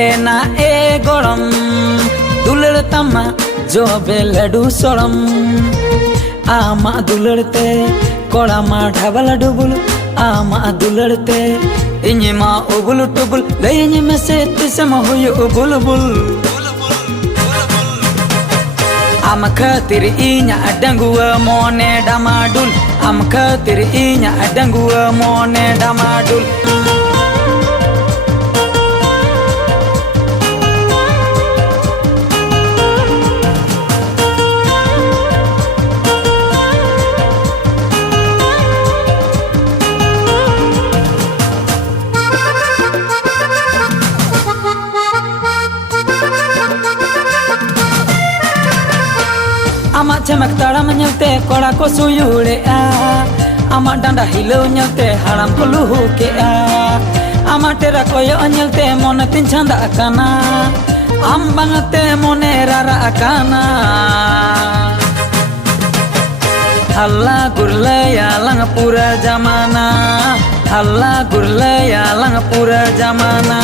एना ए गरम दुलड़ तमा जो बेलडू सोड़म आमा दुलड़ते कोड़ा मा ढाबल डुबुल आमा दुलड़ते इन्हीं मा उबुल टुबुल लेनी में से तिसम हुई उबुल बुल आम खातिर इन्या डंगुआ मोने डमाडुल आम खातिर इन्या डंगुआ मोने डमाडुल आमा चमक ताड़म ñलते कोड़ा को सुयुड़े आमा डांडा हिलो ñलते हाड़म को लुहु के आमा टेरा कोयो ñलते मन तिन छंदा काना आम बांगते मोने रारा काना हल्ला गुरलया लंग पूरा जमाना हल्ला गुरलया लंग पूरा जमाना